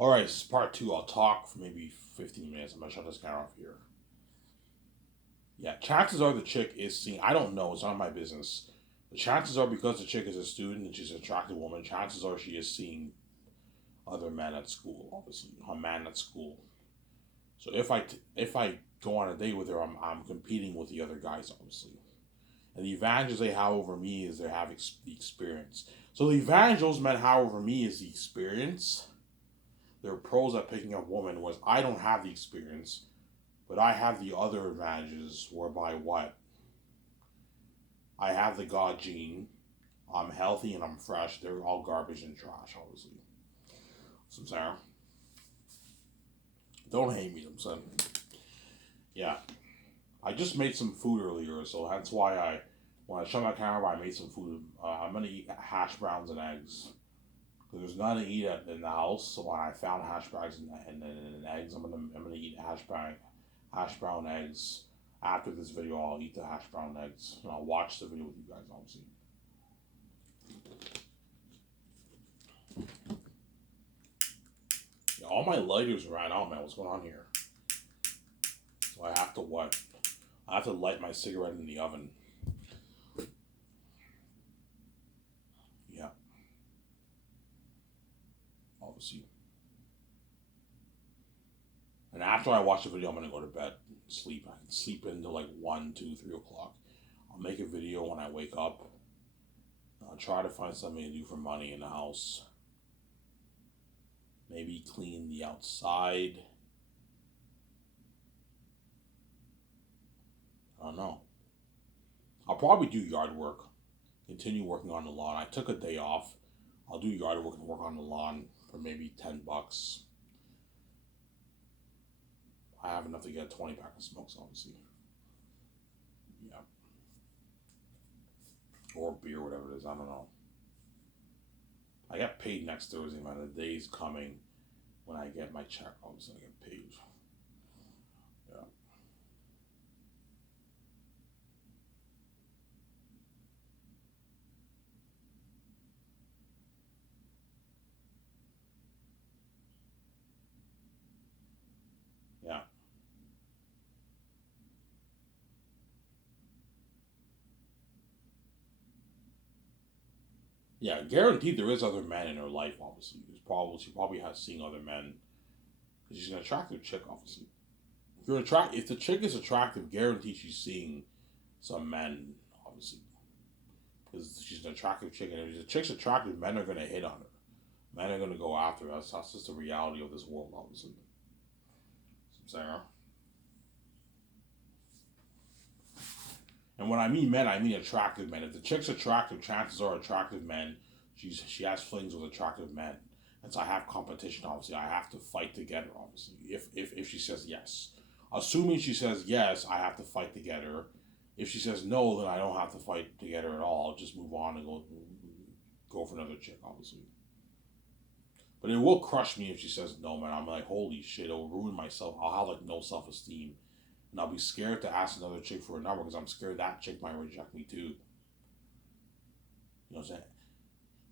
Alright, this is part two. I'll talk for maybe 15 minutes. I'm gonna shut this guy off here. Yeah, chances are the chick is seeing. I don't know. It's not my business. The chances are because the chick is a student and she's an attractive woman, chances are she is seeing other men at school, obviously. A man at school. So if I go on a date with her, I'm competing with the other guys, obviously. And the advantages they have over me is they have the experience. So the advantages men have over me is the experience. Their pros at picking up women was I don't have the experience, but I have the other advantages whereby what? I have the God gene. I'm healthy and I'm fresh. They're all garbage and trash, obviously. So, Sarah, don't hate me, I'm saying. Yeah, I just made some food earlier, so that's why when I shut my camera, I made some food. I'm gonna eat hash browns and eggs. Because there's nothing to eat in the house, so when I found hash browns and eggs, I'm gonna eat hash brown eggs. After this video, I'll eat the hash brown eggs, and I'll watch the video with you guys. Obviously, yeah, all my lighters ran out, man. What's going on here? So I have to what? I have to light my cigarette in the oven. Yeah, obviously. And after I watch the video, I'm gonna go to bed, sleep. I can sleep until like 1, 2, 3 o'clock. I'll make a video when I wake up. I'll try to find something to do for money in the house. Maybe clean the outside. I don't know. I'll probably do yard work. Continue working on the lawn. I took a day off. I'll do yard work and work on the lawn for maybe $10. I have enough to get a 20 pack of smokes, obviously. Yeah. Or beer, whatever it is. I don't know. I get paid next Thursday, man. The day's coming when I get my check. Obviously, I get paid. Yeah. Yeah. Yeah, guaranteed there is other men in her life, obviously. She probably has seen other men. She's an attractive chick, obviously. If the chick is attractive, guaranteed she's seeing some men, obviously. Because she's an attractive chick, and if the chick's attractive, men are gonna hit on her. Men are gonna go after her. That's just the reality of this world, obviously. Sarah. And when I mean men, I mean attractive men. If the chick's attractive, chances are attractive men. She has flings with attractive men. And so I have competition, obviously. I have to fight to get her, obviously. If she says yes. Assuming she says yes, I have to fight to get her. If she says no, then I don't have to fight to get her at all. I'll just move on and go for another chick, obviously. But it will crush me if she says no, man. I'm like, holy shit, it'll ruin myself. I'll have like no self esteem. And I'll be scared to ask another chick for a number because I'm scared that chick might reject me too. You know what I'm saying?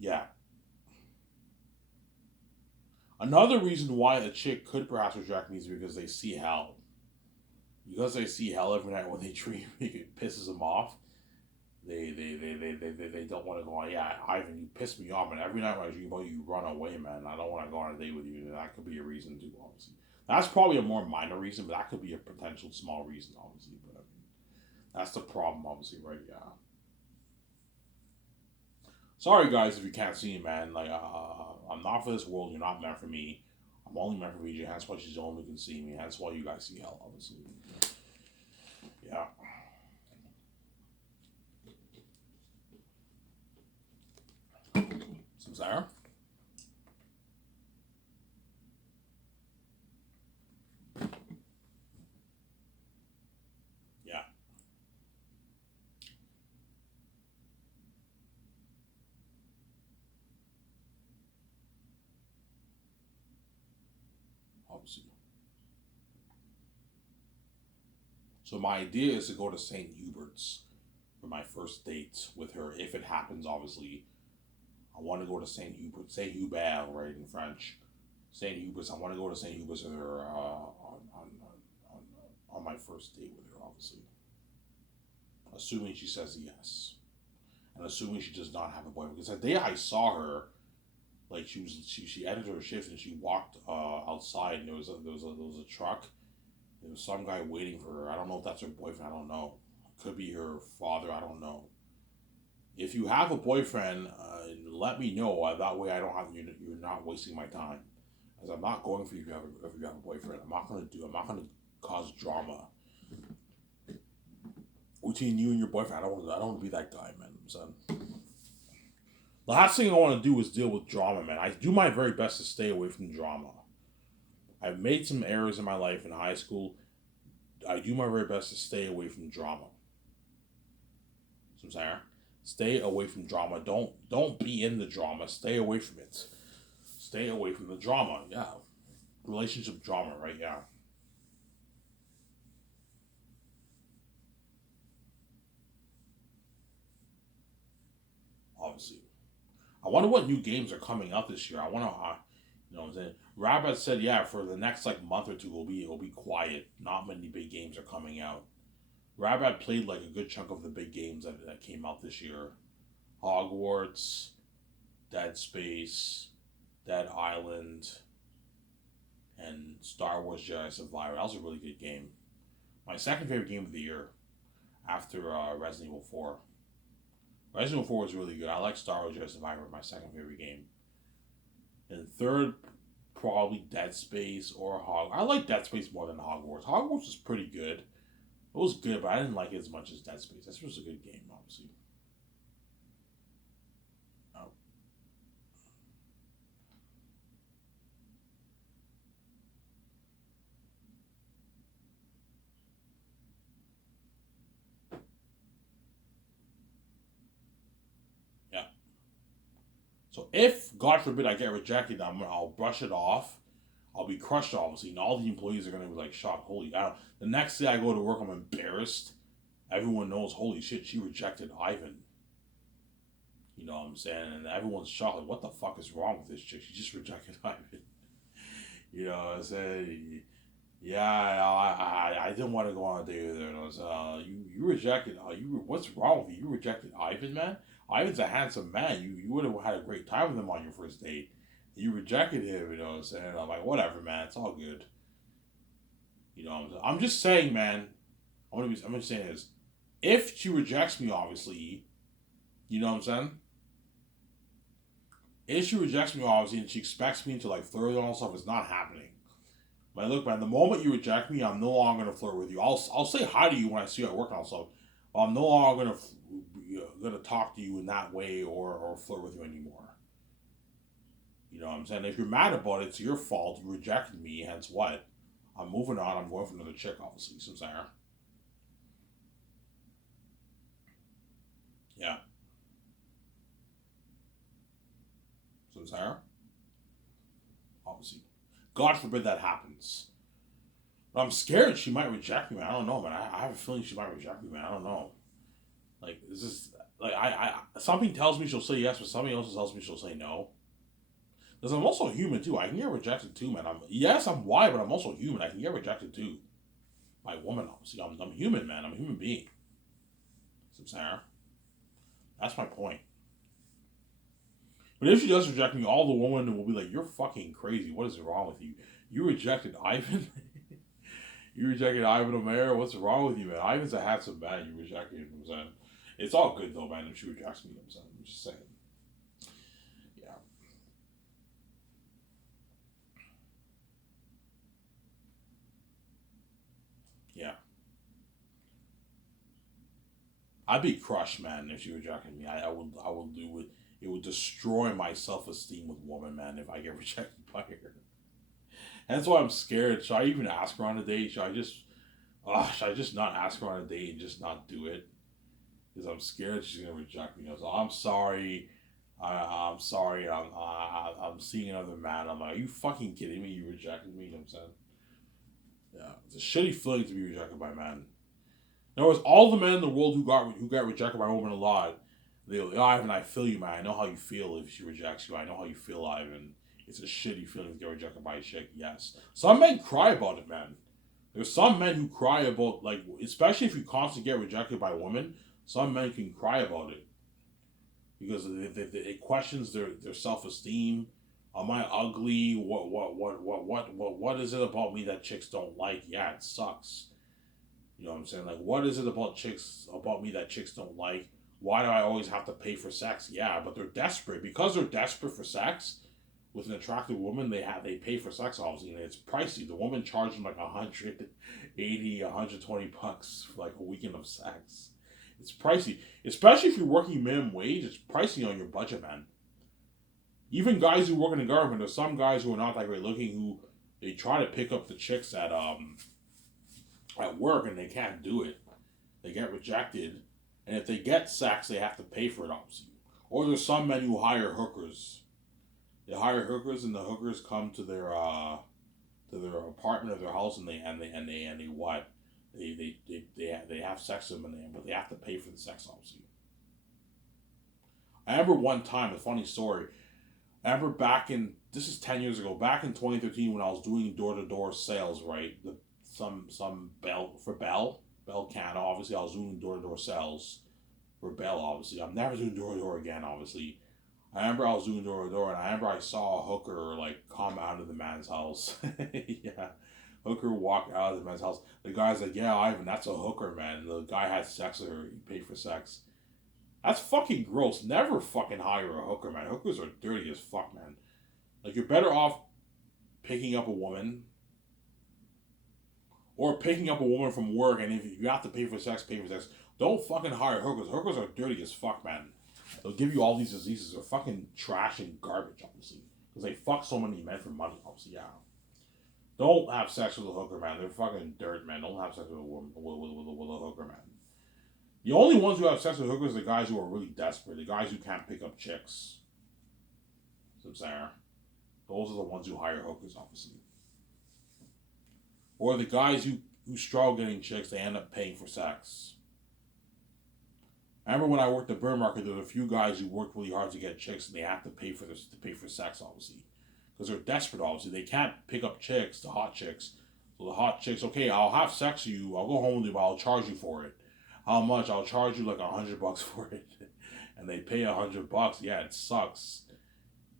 Yeah. Another reason why a chick could perhaps reject me is because they see hell. Because they see hell every night when they dream, it pisses them off. They don't want to go on. Yeah, Ivan, you piss me off, and every night when I dream about you, you run away, man. I don't want to go on a date with you. And that could be a reason too, obviously. That's probably a more minor reason, but that could be a potential small reason, obviously. But I mean, that's the problem, obviously, right? Yeah. Sorry, guys, if you can't see me, man. Like, I'm not for this world. You're not meant for me. I'm only meant for VJ. That's why she's the only one who can see me. That's why you guys see hell, obviously. Yeah. Some Sarah? Yeah. Obviously. So my idea is to go to St. Hubert's for my first date with her. If it happens, obviously, I want to go to St. Hubert, St. Hubert, right in French. St. Hubert's. I want to go to St. Hubert's with her on, on my first date with her, obviously. Assuming she says yes. And assuming she does not have a boyfriend. Because the day I saw her, like she ended her shift and she walked outside and there was a truck. There was some guy waiting for her. I don't know if that's her boyfriend. I don't know. Could be her father. I don't know. If you have a boyfriend, let me know. That way, I don't have you're not wasting my time. As I'm not going for you if you have a boyfriend. I'm not gonna cause drama between you and your boyfriend. I don't want to be that guy, man. Son. The last thing I want to do is deal with drama, man. I do my very best to stay away from drama. I've made some errors in my life in high school. I do my very best to stay away from drama. So I'm saying, stay away from drama. Don't be in the drama. Stay away from it. Stay away from the drama. Yeah, relationship drama, right? Yeah. Obviously, I wonder what new games are coming out this year. I want to, what I'm saying. Rabbit said, yeah, for the next like month or two, it'll be quiet. Not many big games are coming out. Rabbit played like a good chunk of the big games that came out this year. Hogwarts, Dead Space, Dead Island, and Star Wars Jedi Survivor. That was a really good game. My second favorite game of the year after Resident Evil 4. Resident Evil 4 was really good. I like Star Wars Jedi Survivor, my second favorite game. And third, probably Dead Space or Hogwarts. I like Dead Space more than Hogwarts. Hogwarts was pretty good. It was good, but I didn't like it as much as Dead Space. That was a good game, obviously. Oh, yeah. So if, God forbid, I get rejected, I'll brush it off. I'll be crushed, obviously, and all the employees are going to be like shocked. Holy cow. The next day I go to work, I'm embarrassed. Everyone knows, holy shit, she rejected Ivan. You know what I'm saying? And everyone's shocked. Like, what the fuck is wrong with this chick? She just rejected Ivan. You know what I'm saying? Yeah, I didn't want to go on a date with her. And I was, you rejected, what's wrong with you? You rejected Ivan, man? Ivan's a handsome man. You would have had a great time with him on your first date. You rejected him, you know what I'm saying? I'm like, whatever, man. It's all good. You know what I'm saying? I'm just saying, man. I'm just saying this. If she rejects me, obviously, you know what I'm saying? If she rejects me, obviously, and she expects me to like flirt and all stuff, it's not happening. But look, man, the moment you reject me, I'm no longer gonna flirt with you. I'll say hi to you when I see you at work and all stuff. I'm no longer gonna talk to you in that way or flirt with you anymore. You know what I'm saying? If you're mad about it, it's your fault. You rejected me, hence what? I'm moving on. I'm going for another chick, obviously. So Sarah. Yeah. So Sarah. Obviously. God forbid that happens. But I'm scared she might reject me, man. I don't know, man. I have a feeling she might reject me, man. I don't know. Like, is this like something tells me she'll say yes, but something else tells me she'll say no. Because I'm also human too. I can get rejected too, man. I'm white, but I'm also human. I can get rejected too. By a woman, obviously. I'm human, man. I'm a human being. So Sarah. That's my point. But if she does reject me, all the women will be like, "You're fucking crazy. What is wrong with you? You rejected Ivan. You rejected Ivan O'Mara. What's wrong with you, man? Ivan's a handsome man. You rejected him. I'm saying it's all good though, man. If she rejects me, I'm saying. I'm just saying. Yeah, yeah. I'd be crushed, man, if she rejected me. I would do it. It would destroy my self esteem with woman, man, if I get rejected by her. And that's why I'm scared. Should I even ask her on a date? Should I just not ask her on a date and just not do it? Because I'm scared she's gonna reject me. So I'm sorry. I'm sorry. I'm seeing another man. I'm like, are you fucking kidding me? You rejected me. You know what I'm saying? Yeah, it's a shitty feeling to be rejected by men. In other words, all the men in the world who got rejected by women a lot, they go, Ivan, I feel you, man. I know how you feel if she rejects you. I know how you feel, Ivan. It's a shitty feeling to get rejected by a chick, yes. Some men cry about it, man. There's some men who cry about, like, especially if you constantly get rejected by a woman, some men can cry about it. Because it questions their self esteem. Am I ugly? What is it about me that chicks don't like? Yeah, it sucks. You know what I'm saying? Like, what is it about me that chicks don't like? Why do I always have to pay for sex? Yeah, but they're desperate. Because they're desperate for sex, with an attractive woman, they pay for sex, obviously, and it's pricey. The woman charges them like 180, 120 bucks for like a weekend of sex. It's pricey. Especially if you're working minimum wage, it's pricey on your budget, man. Even guys who work in the government, there's some guys who are not that great looking who they try to pick up the chicks at work and they can't do it. They get rejected, and if they get sex, they have to pay for it, obviously. Or there's some men who hire hookers. They hire hookers, and the hookers come to their apartment or their house, and they what? They have sex with them, but they have to pay for the sex, obviously. I remember one time, a funny story. I remember this is 10 years ago, back in 2013 when I was doing door-to-door sales, right? Some Bell Canada, obviously I was doing door-to-door sales for Bell, obviously. I'm never doing door-to-door again, obviously. I remember I was doing door-to-door, and I remember I saw a hooker, like, come out of the man's house. Yeah. Hooker walk out of the man's house. The guy's like, yeah, Ivan, that's a hooker, man. The guy had sex with her. He paid for sex. That's fucking gross. Never fucking hire a hooker, man. Hookers are dirty as fuck, man. Like, you're better off picking up a woman or picking up a woman from work, and if you have to pay for sex, pay for sex. Don't fucking hire hookers. Hookers are dirty as fuck, man. They'll give you all these diseases. They're fucking trash and garbage, obviously. Because they fuck so many men for money, obviously, yeah. Don't have sex with a hooker, man. They're fucking dirt, man. Don't have sex with a woman, with a hooker, man. The only ones who have sex with hookers are the guys who are really desperate. The guys who can't pick up chicks. So I'm saying. Those are the ones who hire hookers, obviously. Or the guys who struggle getting chicks, they end up paying for sex. I remember when I worked at Burr Market, there were a few guys who worked really hard to get chicks, and they have to pay for sex, obviously. Because they're desperate, obviously. They can't pick up chicks, the hot chicks. So the hot chicks, okay, I'll have sex with you, I'll go home with you, but I'll charge you for it. How much? I'll charge you like $100 for it. And they pay $100. Yeah, it sucks.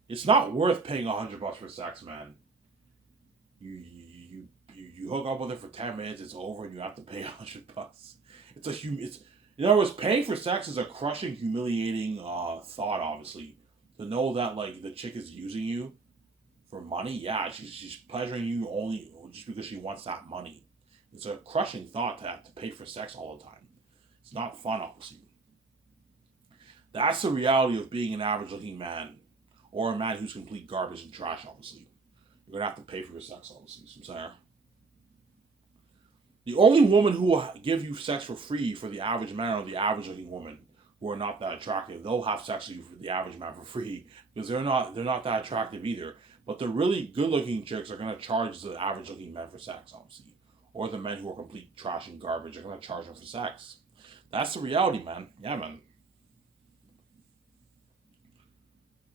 It's not worth paying $100 for sex, man. You hook up with it for 10 minutes, it's over, and you have to pay $100. It's in other words, paying for sex is a crushing, humiliating thought, obviously. To know that, like, the chick is using you for money, yeah, she's pleasuring you only just because she wants that money. It's a crushing thought to have to pay for sex all the time. It's not fun, obviously. That's the reality of being an average-looking man, or a man who's complete garbage and trash, obviously. You're going to have to pay for your sex, obviously. So I'm saying. The only woman who will give you sex for free for the average man or the average-looking woman who are not that attractive. They'll have sex with you for the average man for free because they're not that attractive either. But the really good-looking chicks are going to charge the average-looking men for sex, obviously. Or the men who are complete trash and garbage are going to charge them for sex. That's the reality, man. Yeah, man.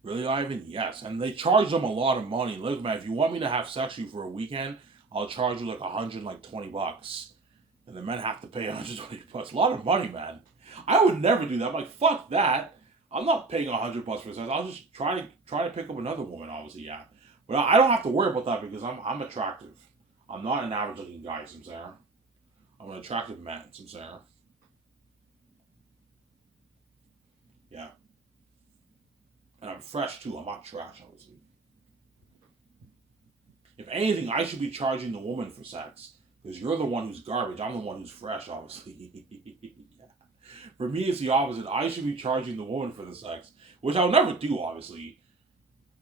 Really, Ivan? Yes. And they charge them a lot of money. Look, man, if you want me to have sex with you for a weekend, I'll charge you like $120. And the men have to pay $120. A lot of money, man. I would never do that. I'm like, fuck that. I'm not paying $100 for sex. I'll just try to pick up another woman, obviously, yeah. But I don't have to worry about that because I'm attractive. I'm not an average looking guy, Samsara. I'm an attractive man, Samsara. Yeah. And I'm fresh too. I'm not trash, obviously. If anything, I should be charging the woman for sex. Because you're the one who's garbage. I'm the one who's fresh, obviously. Yeah. For me, it's the opposite. I should be charging the woman for the sex. Which I'll never do, obviously.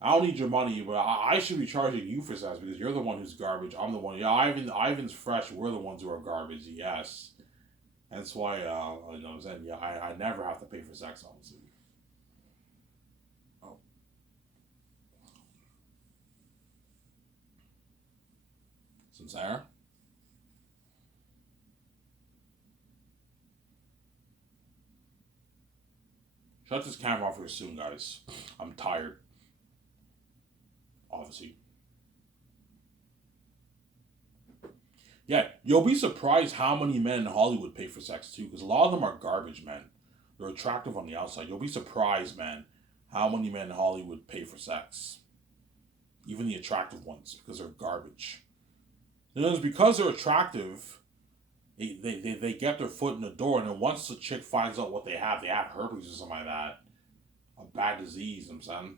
I don't need your money, but I should be charging you for sex because you're the one who's garbage. I'm the one. Yeah, Ivan's fresh. We're the ones who are garbage. Yes. That's why, you know what I'm saying? Yeah, I never have to pay for sex, obviously. Oh. Sincere? Shut this camera off here soon, guys. I'm tired. obviously. Yeah, you'll be surprised how many men in Hollywood pay for sex too, because a lot of them are garbage men. They're attractive on the outside. You'll be surprised, man, how many men in Hollywood pay for sex. Even the attractive ones, because they're garbage. And it's because they're attractive, they get their foot in the door, and then once the chick finds out what they have herpes or something like that, a bad disease, you know what I'm saying?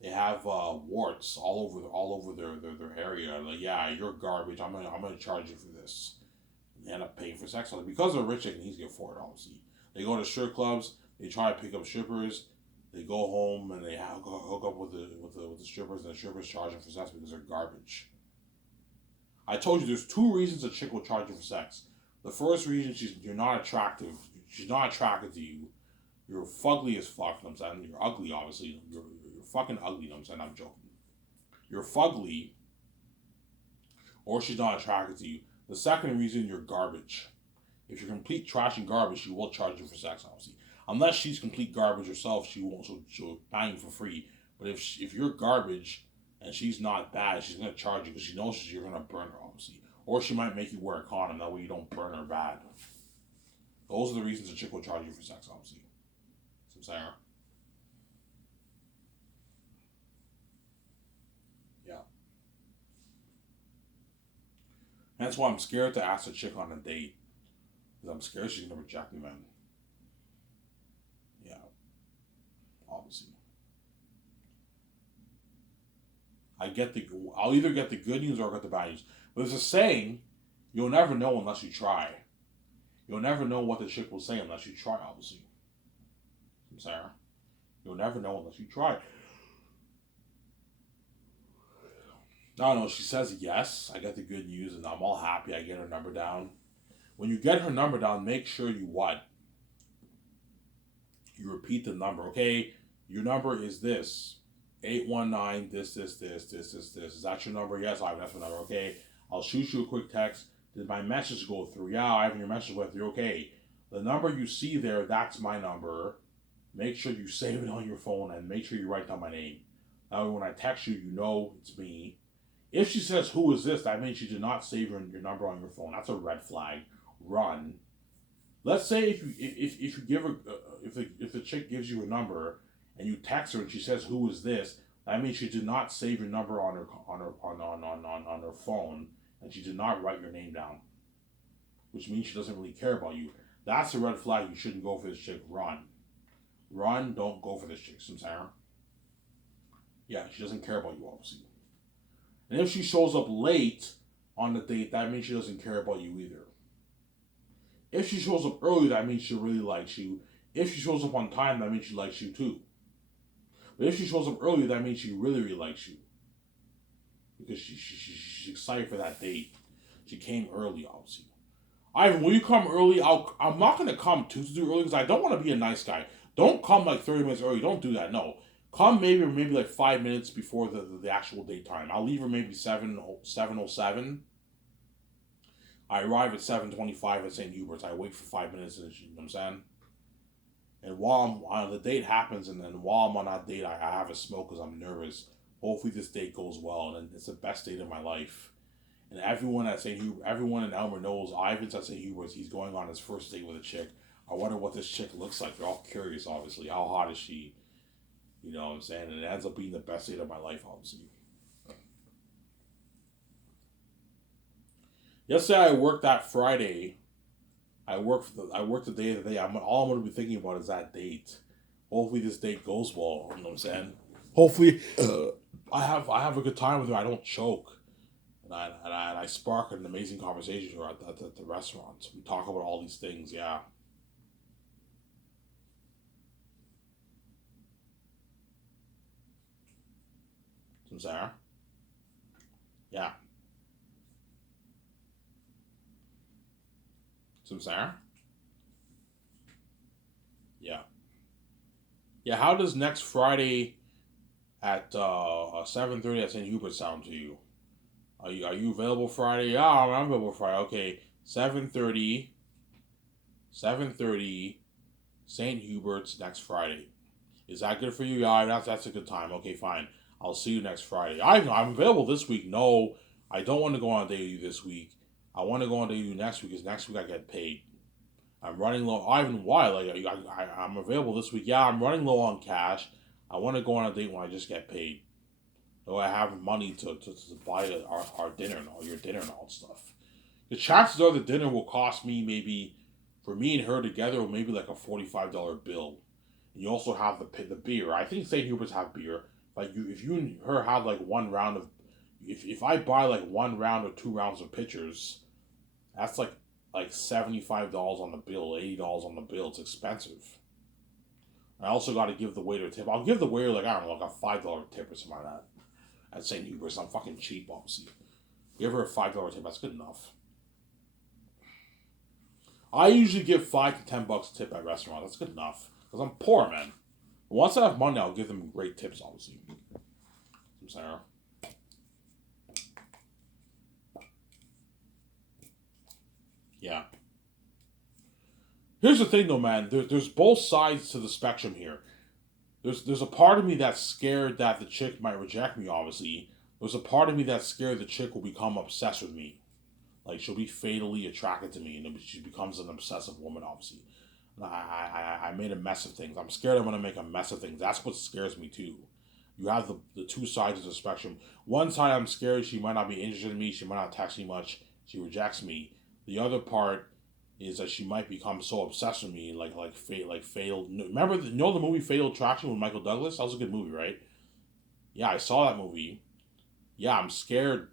They have warts all over their area. Like, yeah, you're garbage. I'm gonna charge you for this. And they end up paying for sex because they're rich. They can easily afford it. Obviously, they go to strip clubs. They try to pick up strippers. They go home and they hook up with the strippers, and the strippers charge them for sex because they're garbage. I told you there's two reasons a chick will charge you for sex. The first reason you're not attractive. She's not attracted to you. You're fugly as fuck. You know what I'm saying? You're ugly, obviously. You're fucking ugly. You know what I'm saying? I'm joking. You're fugly, or she's not attracted to you. The second reason, you're garbage. If you're complete trash and garbage, she will charge you for sex, obviously. Unless she's complete garbage herself, she won't. She'll buy you for free. But if you're garbage and she's not bad, she's gonna charge you because she knows you're gonna burn her, obviously. Or she might make you wear a condom. That way you don't burn her bad. Those are the reasons a chick will charge you for sex, obviously. Some saying. Yeah. That's why I'm scared to ask a chick on a date. Because I'm scared she's gonna reject me, man. Yeah, obviously. I'll either get the good news or I'll get the bad news. But there's a saying, you'll never know unless you try. You'll never know what the chick will say unless you try, obviously. Sarah. You'll never know unless you try. I don't know, she says yes, I get the good news and I'm all happy I get her number down. When you get her number down, make sure you what? You repeat the number, okay? Your number is this. 819 this. Is that your number? Yes, I have that's my number, okay? I'll shoot you a quick text. Did my message go through? Yeah, I have your message went through. Okay. The number you see there, that's my number. Make sure you save it on your phone and make sure you write down my name. That way when I text you, you know it's me. If she says, who is this? That means she did not save your number on your phone. That's a red flag. Run. Let's say if you give her if the chick gives you a number and you text her and she says, who is this? That means she did not save your number on her phone, and she did not write your name down, which means she doesn't really care about you. That's a red flag. You shouldn't go for this chick. Run. Don't go for this chick. Sarah. Yeah, she doesn't care about you, obviously. And if she shows up late on the date, that means she doesn't care about you either. If she shows up early, that means she really likes you. If she shows up on time, that means she likes you too. But if she shows up early, that means she really, really likes you. Because she's excited for that date. She came early, obviously. Ivan, will you come early? I'm not going to come too early because I don't want to be a nice guy. Don't come like 30 minutes early. Don't do that. No. Come maybe like 5 minutes before the actual date time. I'll leave her maybe 7:07. I arrive at 7:25 at St. Hubert's. I wait for 5 minutes, and you know what I'm saying? And while the date happens, and then while I'm on that date, I have a smoke because I'm nervous. Hopefully this date goes well, and it's the best date of my life. And everyone in Elmer knows Ivan's at St. Hubert's. He's going on his first date with a chick. I wonder what this chick looks like. They're all curious, obviously. How hot is she? You know what I'm saying? And it ends up being the best date of my life, obviously. Yesterday I worked that Friday. I worked the day of the day. All I'm gonna be thinking about is that date. Hopefully this date goes well. You know what I'm saying? Hopefully, I have a good time with her. I don't choke, and I spark an amazing conversation with her at the restaurant. We talk about all these things. Yeah. Some Sarah. Yeah. Some Sarah. Yeah. Yeah. How does next Friday at 7:30 at St. Hubert sound to you? Are you available Friday? Yeah, I'm available Friday. Okay, 7:30 St. Hubert's next Friday. Is that good for you? Yeah, that's a good time. Okay, fine. I'll see you next Friday. I'm available this week. No, I don't want to go on a date with you this week. I want to go on a date with you next week because next week I get paid. I'm running low. Ivan, why? Like, I'm available this week. Yeah, I'm running low on cash. I want to go on a date when I just get paid. So I have money to buy our dinner and all your dinner and all that stuff. The chances are the dinner will cost me maybe, for me and her together, maybe like a $45 bill. And you also have the beer. I think St. Hubert's have beer. Like if you and her have like one round of, if I buy like one round or 2 rounds of pitchers, that's like $75 on the bill, $80 on the bill. It's expensive. I also got to give the waiter a tip. I'll give the waiter like, I don't know, like a $5 tip or something like that at St. Hubert's. I'm fucking cheap, obviously. Give her a $5 tip. That's good enough. I usually give $5 to $10 tip at restaurants. That's good enough because I'm poor, man. Once I have money, I'll give them great tips, obviously. I'm sorry. Yeah. Here's the thing, though, man. There's both sides to the spectrum here. There's a part of me that's scared that the chick might reject me, obviously. There's a part of me that's scared the chick will become obsessed with me. Like, she'll be fatally attracted to me, and she becomes an obsessive woman, obviously. I made a mess of things. I'm scared I'm going to make a mess of things. That's what scares me, too. You have the two sides of the spectrum. One side, I'm scared she might not be interested in me. She might not text me much. She rejects me. The other part is that she might become so obsessed with me, like Fatal. Remember, you know the movie Fatal Attraction with Michael Douglas? That was a good movie, right? Yeah, I saw that movie. Yeah, I'm scared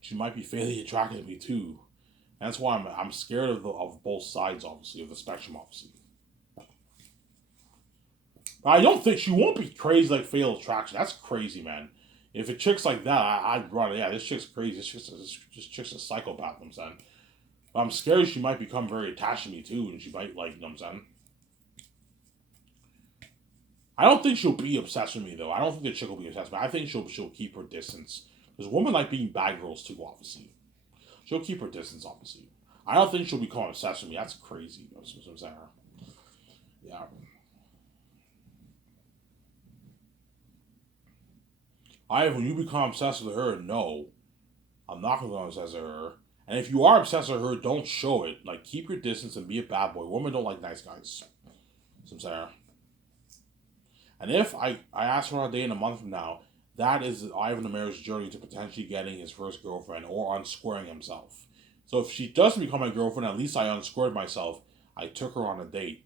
she might be fatally attracted to me too. And that's why I'm scared of both sides, obviously, of the spectrum, obviously. But I don't think she won't be crazy like Fatal Attraction. That's crazy, man. If a chick's like that, I'd run it. Yeah, this chick's crazy. This chick's a psychopath, I'm saying. But I'm scared she might become very attached to me too, and she might like, I'm saying. I don't think she'll be obsessed with me though. I don't think the chick will be obsessed, but I think she'll keep her distance. Because women like being bad girls too, obviously. She'll keep her distance, obviously. I don't think she'll become obsessed with me. That's crazy. That's what I'm saying. Yeah. When you become obsessed with her, no, I'm not gonna become obsessed with her. And if you are obsessed with her, don't show it. Like, keep your distance and be a bad boy. Women don't like nice guys. That's what I'm saying. And if I ask her on a date in a month from now, that is Ivan Amir's journey to potentially getting his first girlfriend or unsquaring himself. So if she doesn't become my girlfriend, at least I unsquared myself. I took her on a date.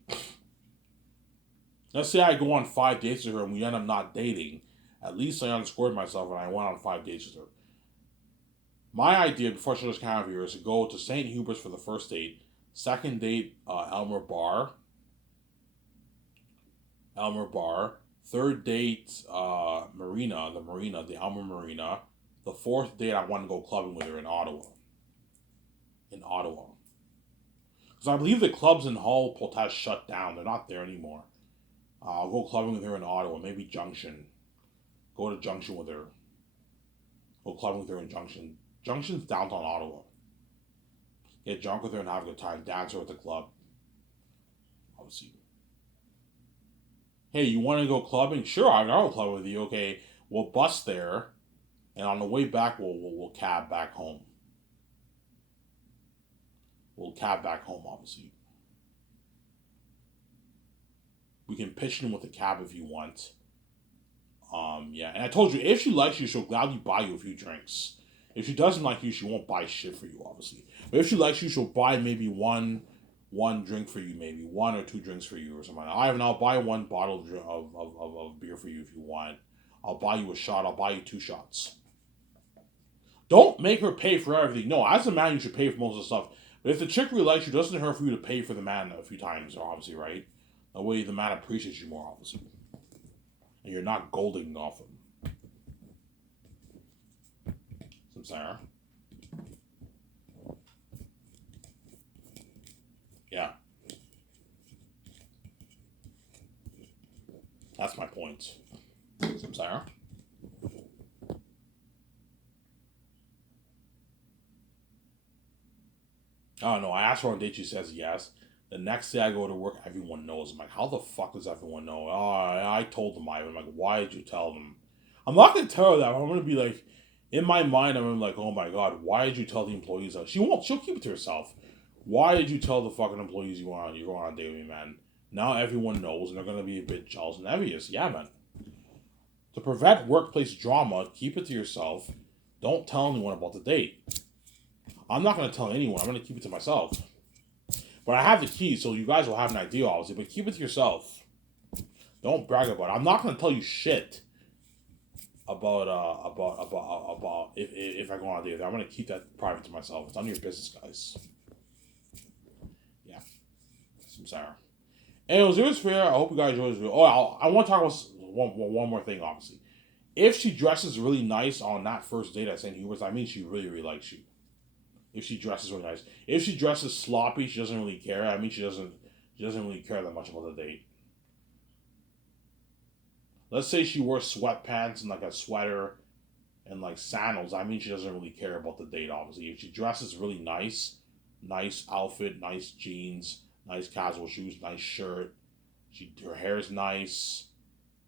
Let's say I go on 5 dates with her and we end up not dating. At least I unsquared myself and I went on 5 dates with her. My idea before she was kind of here is to go to St. Hubert's for the first date. Second date, Elmer Bar. Elmer Bar. Third date, the Elmer Marina. The fourth date, I want to go clubbing with her in Ottawa. In Ottawa. Because I believe the clubs in Hull Potash shut down. They're not there anymore. I'll go clubbing with her in Ottawa. Maybe Junction. Go to Junction with her. Go clubbing with her in Junction. Junction's downtown Ottawa. Get drunk with her and have a good time. Dance her at the club. Obviously. Hey, you want to go clubbing? Sure, I'll go clubbing with you. Okay, we'll bus there, and on the way back, we'll cab back home. We'll cab back home, obviously. We can pitch in with a cab if you want. Yeah, and I told you, if she likes you, she'll gladly buy you a few drinks. If she doesn't like you, she won't buy shit for you, obviously. But if she likes you, she'll buy maybe one drink for you, maybe 1 or 2 drinks for you or something. I'll buy one bottle of beer for you if you want. I'll buy you a shot. I'll buy you 2 shots. Don't make her pay for everything. No, as a man, you should pay for most of the stuff. But if the chick really likes you, doesn't hurt for you to pay for the man a few times, obviously, right? That way the man appreciates you more, obviously. And you're not golding off him. Some Sarah. Yeah. That's my point. Some Sarah. Oh no, I asked her on a date, she says yes. The next day I go to work, everyone knows. I'm like, how the fuck does everyone know? Oh, I told them, Ivan. I'm like, why did you tell them? I'm not gonna tell her that. I'm gonna be like, in my mind, I'm like, oh my god, why did you tell the employees that? She won't. She'll keep it to herself. Why did you tell the fucking employees you're going on a date with me, man? Now everyone knows, and they're gonna be a bit jealous and envious. Yeah, man. To prevent workplace drama, keep it to yourself. Don't tell anyone about the date. I'm not gonna tell anyone. I'm gonna keep it to myself. But I have the key, so you guys will have an idea, obviously. But keep it to yourself. Don't brag about it. I'm not gonna tell you shit about if I go on a date. I'm gonna keep that private to myself. It's none of your business, guys. Yeah, I'm sorry. Anyways, it was fair. I hope you guys enjoyed this video. Oh, I want to talk about one more thing, obviously. If she dresses really nice on that first date at St. Hubert's, I mean she really, really likes you. If she dresses really nice. If she dresses sloppy, she doesn't really care. I mean she doesn't really care that much about the date. Let's say she wears sweatpants and like a sweater and like sandals. I mean she doesn't really care about the date, obviously. If she dresses really nice, nice outfit, nice jeans, nice casual shoes, nice shirt. Her hair is nice.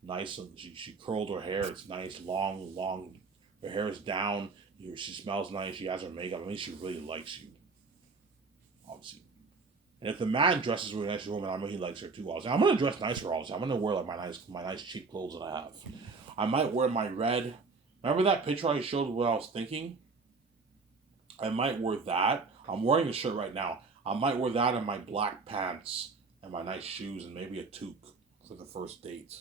Nice. She curled her hair. It's nice, long. Her hair is down. She smells nice. She has her makeup. I mean, she really likes you, obviously. And if the man dresses really nice to a woman, I mean, he likes her too. Obviously, I'm gonna dress nicer. Obviously, I'm gonna wear like my nice cheap clothes that I have. I might wear my red. Remember that picture I showed what I was thinking? I might wear that. I'm wearing the shirt right now. I might wear that and my black pants and my nice shoes and maybe a toque for the first date.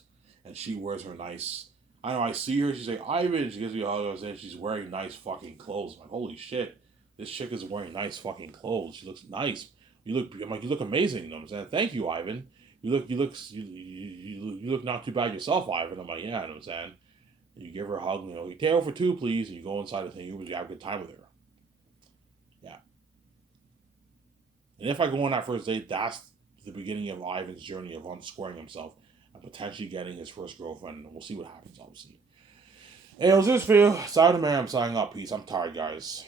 And she wears her nice. I know. I see her. She's like, Ivan. She gives me a hug. And she's wearing nice fucking clothes. I'm like, holy shit, this chick is wearing nice fucking clothes. She looks nice. I'm like, you look amazing. You know what I'm saying? Thank you, Ivan. You look not too bad yourself, Ivan. I'm like, yeah, you know what I'm saying. And you give her a hug. You know, you take her for two, please. And you go inside the thing. You have a good time with her. Yeah. And if I go on that first date, that's the beginning of Ivan's journey of unsquaring himself and potentially getting his first girlfriend. We'll see what happens, obviously. Hey, it was this video. Sorry, man. I'm signing up. Peace. I'm tired, guys.